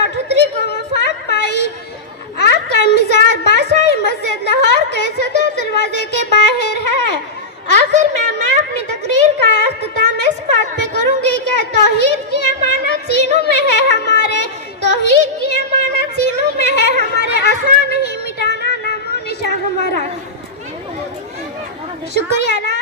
1978 کو وفات پائی۔ آپ کا مزار بادشاہی مسجد لاہور کے صدر دروازے کے باہر ہے۔ آخر میں اپنی تقریر کا اختتام اس بات پہ کروں گی کہ توحید کی امانت سینوں میں ہے ہمارے، توحید کی امانت سینوں میں ہے ہمارے، آسان نہیں مٹانا نام و نشان ہمارا۔ شکریہ۔